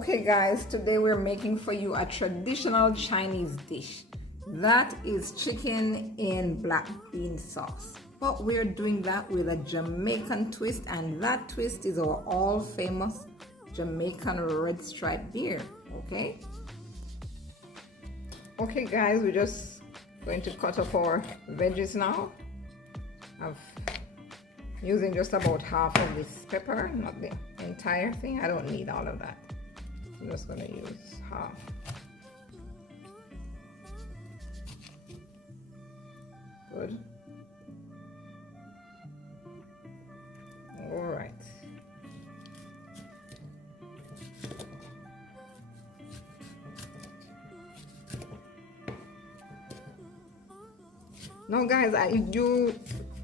Okay guys, today we're making for you a traditional Chinese dish. That is chicken in black bean sauce. But we're doing that with a Jamaican twist, and that twist is our all famous Jamaican RedStripe beer, okay? Okay guys, we're just going to cut up our veggies now. I'm using just about half of this pepper, not the entire thing. I don't need all of that. I'm just going to use half. Good. All right. Now guys, you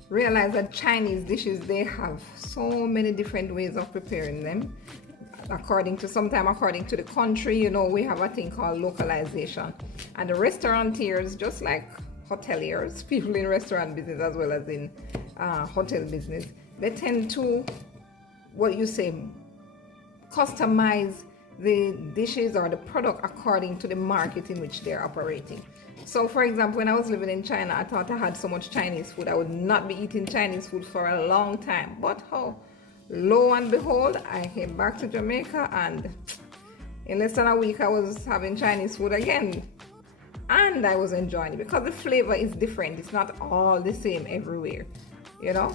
realize that Chinese dishes, they have so many different ways of preparing them. According to the country, you know, we have a thing called localization. And the restaurateurs, just like hoteliers, people in restaurant business as well as in hotel business, they tend to, what you say, customize the dishes or the product according to the market in which they're operating. So for example, when I was living in China, I thought I had so much Chinese food, I would not be eating Chinese food for a long time. But lo and behold, I came back to Jamaica, and in less than a week I was having Chinese food again. And I was enjoying it because the flavor is different. It's not all the same everywhere, you know.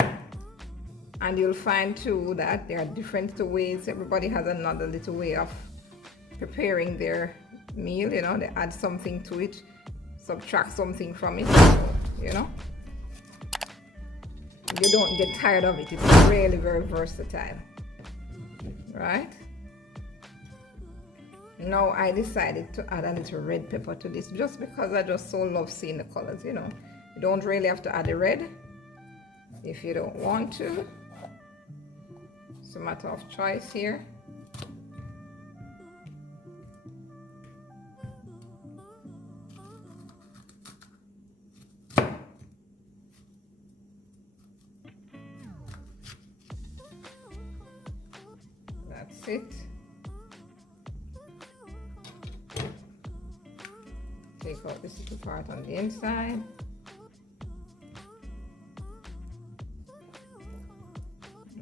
And you'll find too that there are different ways. Everybody has another little way of preparing their meal, you know. They add something to it, subtract something from it, so, you know. You don't get tired of it. It's really very versatile, right? Now I decided to add a little red pepper to this just because I just so love seeing the colors, you know. You don't really have to add the red if you don't want to. It's a matter of choice here. That's it. Take out this little part on the inside.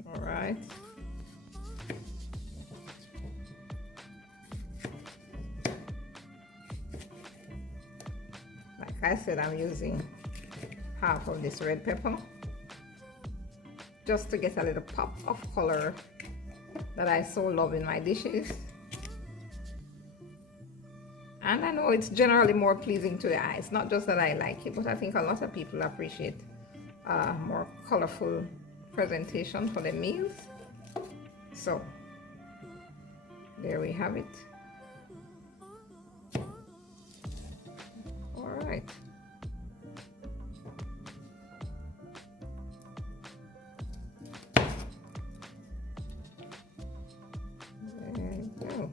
All right. Like I said, I'm using half of this red pepper just to get a little pop of color that I so love in my dishes. And I know it's generally more pleasing to the eye. It's not just that I like it, but I think a lot of people appreciate more colorful presentation for their meals. So there we have it. All right. There you go.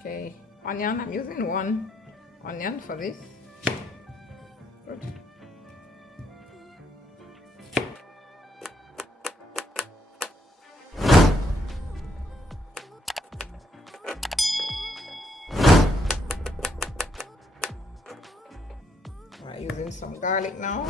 Okay, onion, I'm using 1 onion for this. Good. All right, using some garlic now.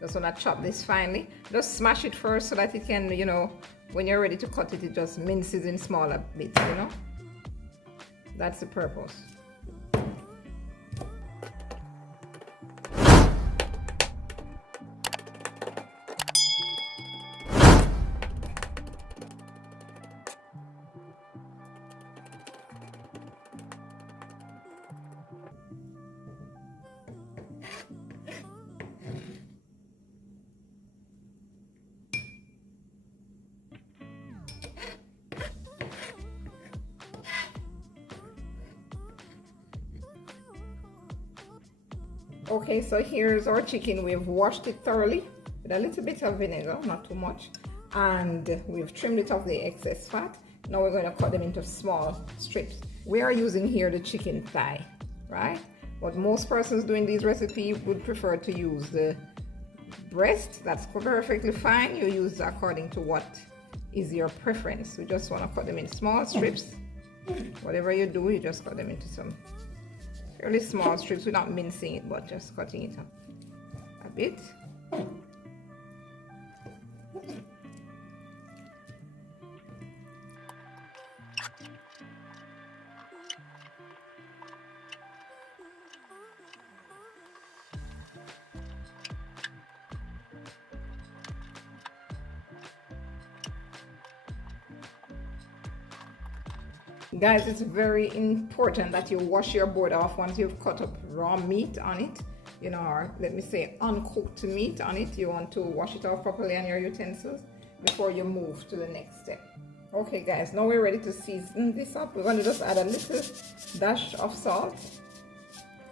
Just want to chop this finely. Just smash it first so that it can, you know, when you're ready to cut it, it just minces in smaller bits, you know. That's the purpose. Okay, so here's our chicken. We've washed it thoroughly with a little bit of vinegar, not too much, and we've trimmed it off the excess fat. Now we're going to cut them into small strips. We are using here the chicken thigh, right? But most persons doing these recipes would prefer to use the breast. That's perfectly fine. You use according to what is your preference. We just want to cut them in small strips. Whatever you do, you just cut them into some fairly small strips. We're not mincing it, but just cutting it up a bit. Guys, it's very important that you wash your board off once you've cut up raw meat on it, you know, or let me say uncooked meat on it. You want to wash it off properly on your utensils before you move to the next step. Okay guys, now we're ready to season this up. We're going to just add a little dash of salt.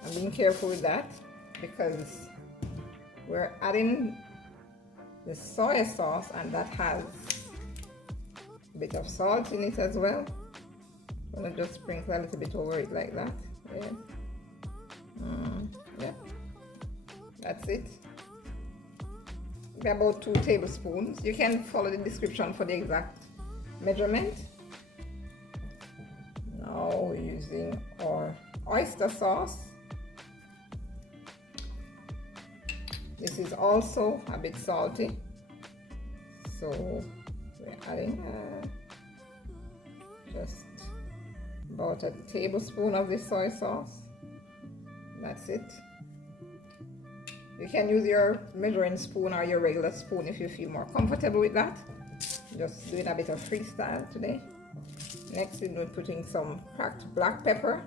I'm being careful with that because we're adding the soy sauce and that has a bit of salt in it as well. I'm gonna just sprinkle a little bit over it like that. Yeah. Yeah. That's it. About 2 tablespoons. You can follow the description for the exact measurement. Now we're using our oyster sauce. This is also a bit salty, so we're adding just about a tablespoon of this soy sauce. That's it. You can use your measuring spoon or your regular spoon if you feel more comfortable with that. Just doing a bit of freestyle today. Next we're putting some cracked black pepper.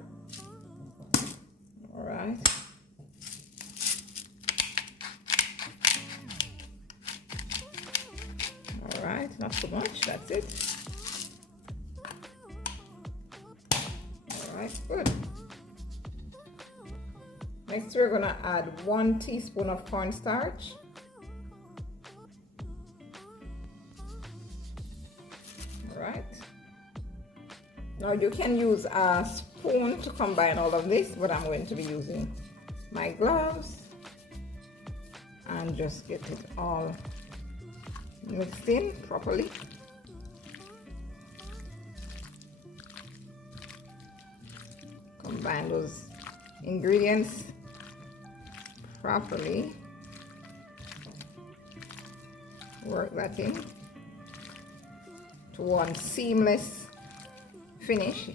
Alright. Alright, not too much, that's it. Alright, good. Next we're gonna add 1 teaspoon of cornstarch. Alright. Now you can use a spoon to combine all of this, but I'm going to be using my gloves and just get it all mixed in properly. Combine those ingredients properly. Work that in to one seamless finish.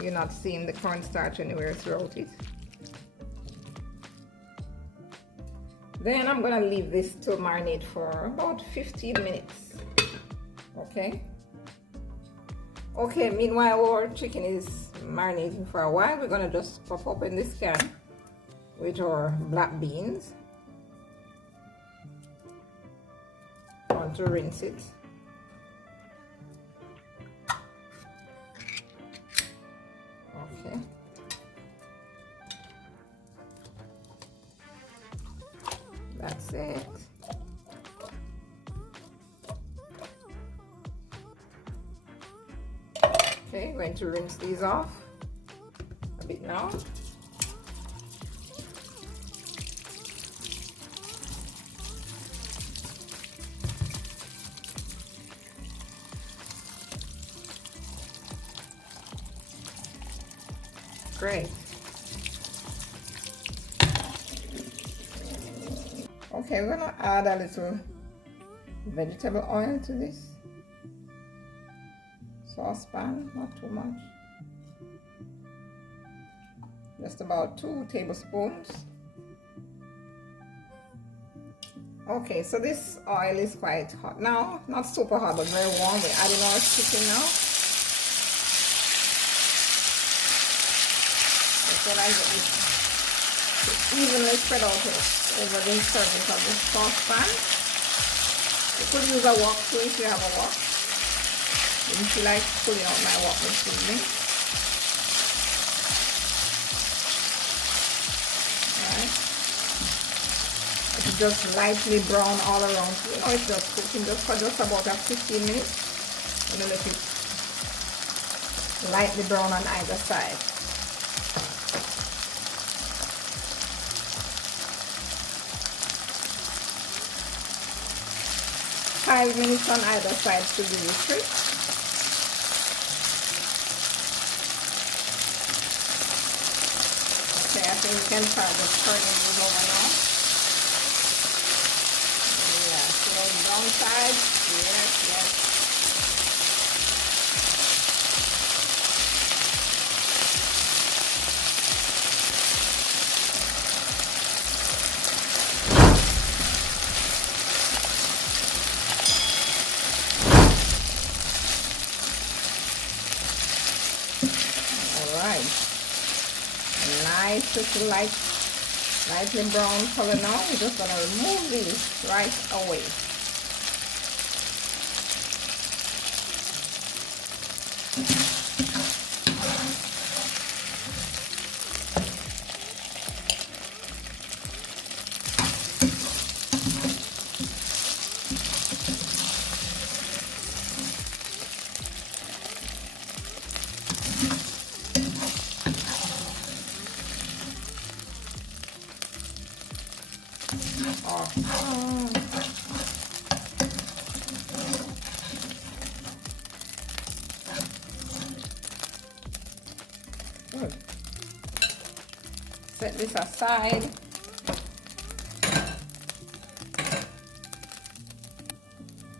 You're not seeing the cornstarch anywhere throughout it. Then I'm gonna leave this to marinate for about 15 minutes. Okay. Okay, meanwhile our chicken is marinating for a while. We're gonna just pop open this can with our black beans. I want to rinse it. Okay. That's it. Okay, going to rinse these off a bit now. Great. Okay, we're gonna add a little vegetable oil to this saucepan, not too much. Just about 2 tablespoons. Okay, so this oil is quite hot now, not super hot, but very warm. We're adding our chicken now. So I get this evenly spread out over the surface of the saucepan. You could use a wok too if you have a wok. Didn't feel like pulling out my wok this evening. Alright. just lightly brown all around. You know, it's just cooking just for just about 15 minutes. I'm gonna let it lightly brown on either side. 5 minutes on either side to do the trick. Okay, I think we can start just turning this over now. Yeah, so brown side. Yes, yes. Nice, just lightly brown color now. We're just gonna remove these right away. Good. Set this aside.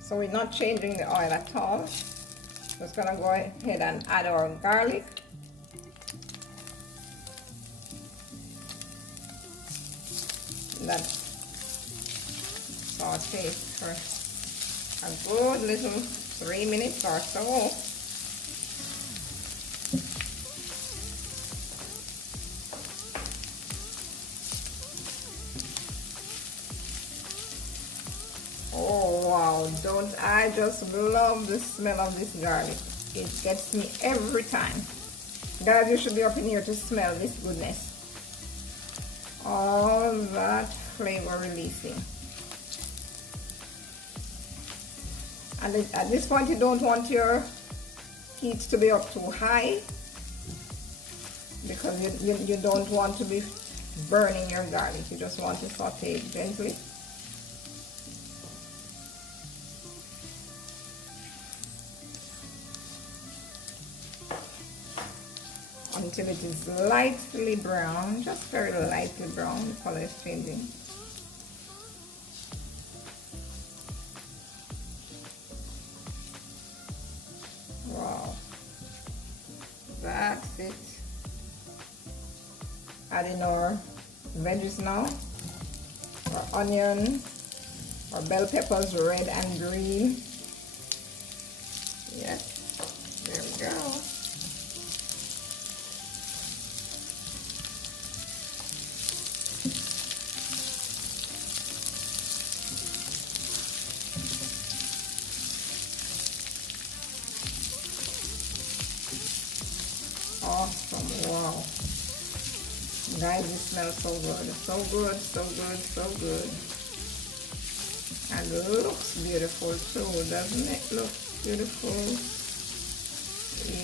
So we're not changing the oil at all. Just gonna go ahead and add our garlic. That saute for a good little 3 minutes or so. Oh wow, don't I just love the smell of this garlic. It gets me every time. Guys, you should be up in here to smell this goodness. All that flavor releasing. And at this point you don't want your heat to be up too high, because you don't want to be burning your garlic. You just want to saute it gently. Until it is lightly brown, just very lightly brown. The color is changing. Wow, that's it. Adding our veggies now. Our onion, our bell peppers, red and green. Yes, there we go. Awesome, wow. Guys, it smells so good. So good, so good, so good. And it looks beautiful too, doesn't it? Look beautiful.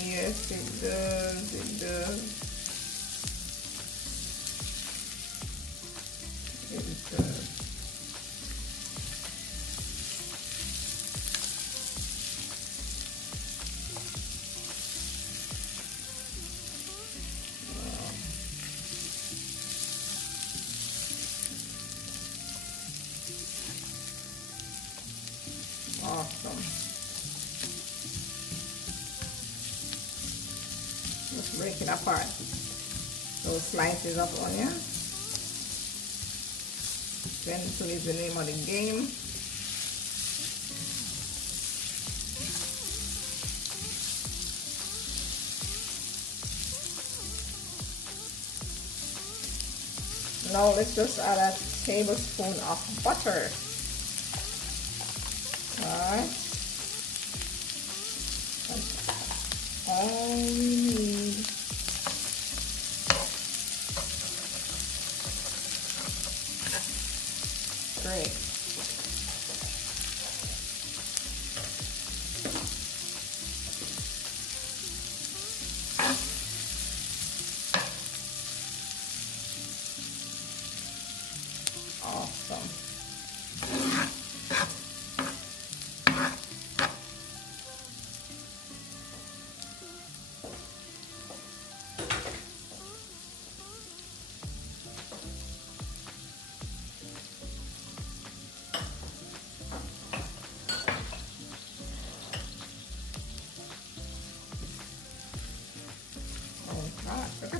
Yes, it does, it does. It does. Awesome. Just break it apart. Those slices of onion. Gentle is the name of the game. Now let's just add a tablespoon of butter. Alright. All we need.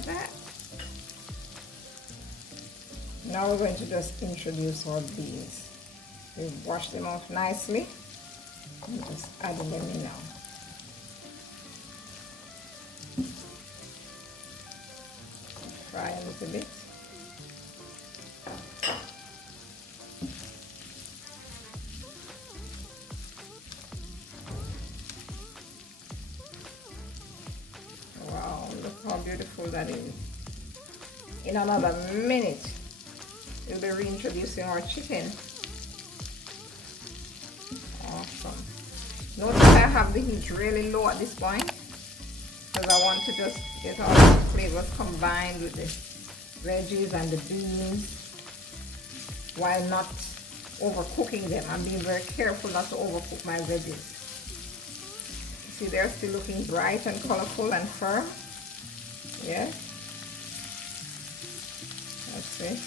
that. Now we're going to just introduce our beans. We've washed them off nicely. I'm just adding them in now. Fry a little bit. Wow, look how beautiful that is. In another minute, we'll be reintroducing our chicken. Awesome. Notice I have the heat really low at this point because I want to just get all the flavors combined with the veggies and the beans while not overcooking them. I'm being very careful not to overcook my veggies. See, they're still looking bright and colorful and firm. Yes. That's it.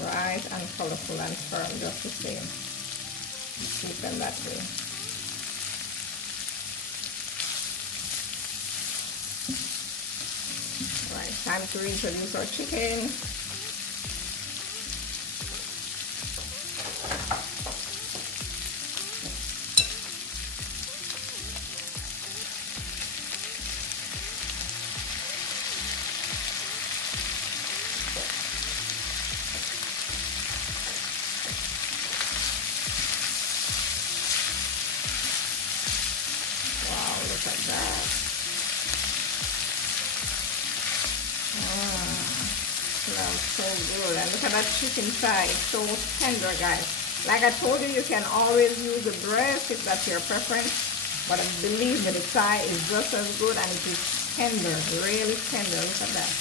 Bright and colorful and firm, just the same. Keep them that way. Right, time to reintroduce our chicken. Look at that. Smells so good. And look at that chicken thigh. It's so tender, guys. Like I told you, you can always use the breast if that's your preference. But believe me, the thigh is just as good and it is tender. Really tender. Look at that.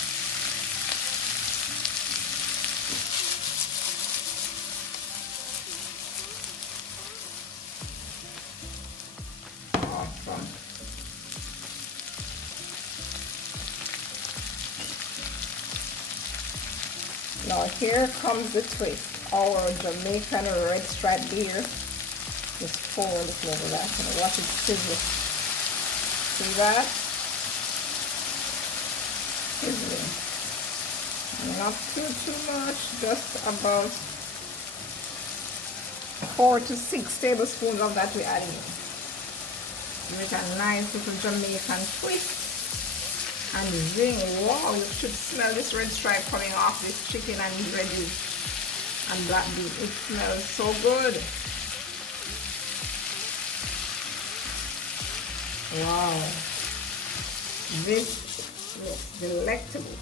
Awesome. Now here comes the twist. Our Jamaican RedStripe beer. Just pour this over that and watch it sizzle. See that? Sizzling. Not too much, just about 4 to 6 tablespoons of that we're adding in. Give it a nice little Jamaican twist. And zing, wow, you should smell this red stripe coming off this chicken and veggies and black bean. It smells so good. Wow, this looks delectable.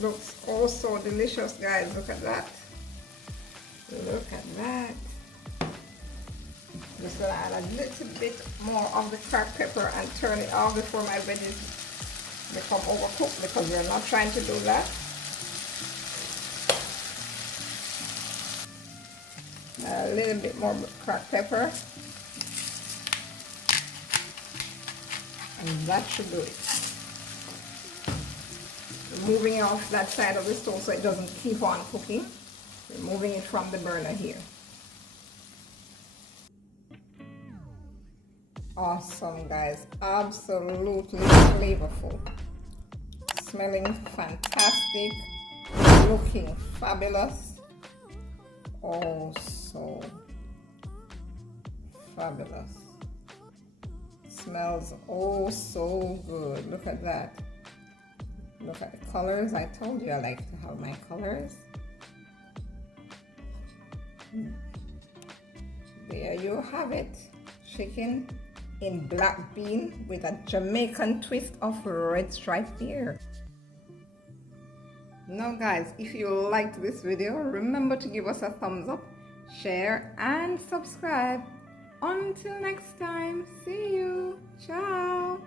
Looks oh so delicious, guys. Look at that. Look at that. Just gonna add a little bit more of the cracked pepper and turn it off before my veggies become overcooked because we're not trying to do that. A little bit more cracked pepper. And that should do it. Removing it off that side of the stove so it doesn't keep on cooking. Removing it from the burner here. Awesome, guys. Absolutely flavorful. Smelling fantastic. Looking fabulous. Oh, so fabulous. Smells oh so good. Look at that. Look at the colors. I told you I like to have my colors. There you have it. Chicken in black bean with a Jamaican twist of RedStripe beer. Now guys, if you liked this video, remember to give us a thumbs up, share and subscribe. Until next time, see you. Ciao.